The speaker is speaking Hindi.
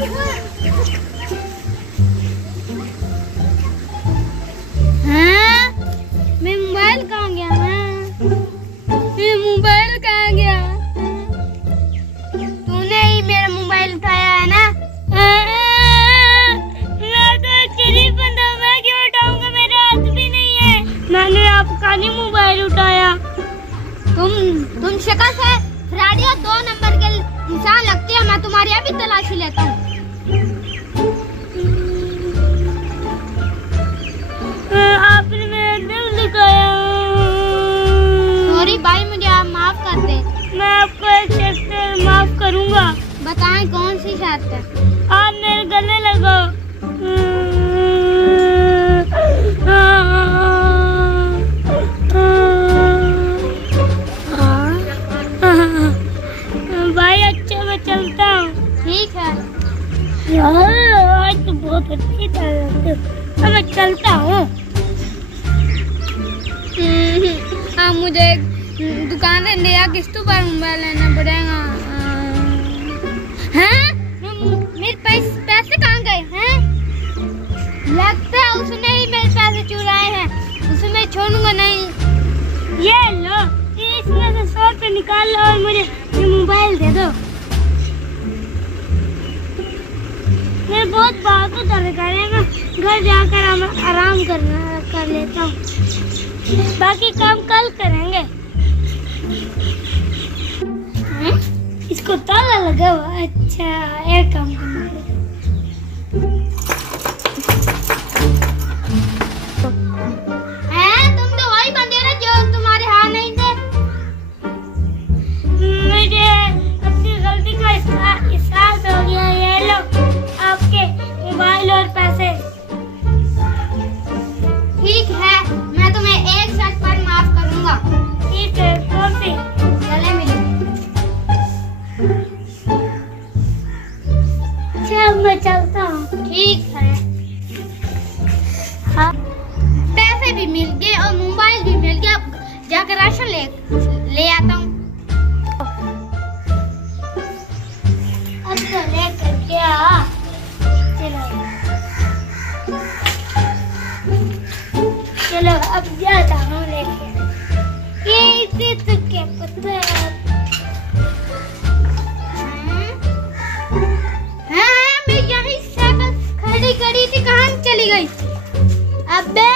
मेरा मोबाइल कहाँ गया? मेरा मोबाइल कहाँ गया? तूने ही मेरा मोबाइल उठाया है ना? मैं तो गरीब बंदा, मैं क्यों उठाऊंगा? मेरे हाथ भी नहीं है। मैंने आपका नहीं मोबाइल उठाया। तुम शक्ल से फ्रॉडी और 2 नंबर के इंसान लगते हैं। मैं तुम्हारी अभी तलाशी लेता हूँ। आपने मेरा दिल दुखाया। सॉरी भाई, मुझे आप माफ कर दे। मैं आपको एक शर्त पे माफ करूंगा। बताएं कौन सी शर्त है? आप मेरे गले लगो। भाई अच्छा, मैं चलता हूँ। ठीक है यार, आज तो बहुत अच्छी तरह मैं चलता हूँ। हाँ, मुझे दुकान से नया किस्तों पर मोबाइल लेना पड़ेगा। हैं? मेरे पैसे कहाँ गए हैं? लगता है उसने ही मेरे पैसे चुराए हैं। उसे मैं छोड़ूंगा नहीं। ये लो, इसमें से 100 रुपये निकाल लो और मुझे मोबाइल दे दो। मैं बहुत बातों तरह करेगा, घर जाकर आराम कर लेता हूँ। बाकी काम कल करेंगे। इसको ताला लगा हुआ। अच्छा, एक काम करना है। तुम तो वही बंदे ना जो तुम्हारे हाथ नहीं थे। मुझे अपनी गलती का एहसास हो गया। ये लो आपके मोबाइल और पैसे। ठीक है, मैं तुम्हें एक शर्त पर माफ करूंगा। ठीक है, कौन सी? गले मिले। चल मैं चलता हूँ। ठीक है। हाँ, पैसे भी मिल गए और मोबाइल भी मिल गया। अब जाकर राशन ले आता हूँ। अब तो लेकर गया। चलो अब जाता हूँ लेके। ये तो क्या पता है? हाँ, मैं यहीं साइकिल खड़ी थी, कहाँ चली गई? अबे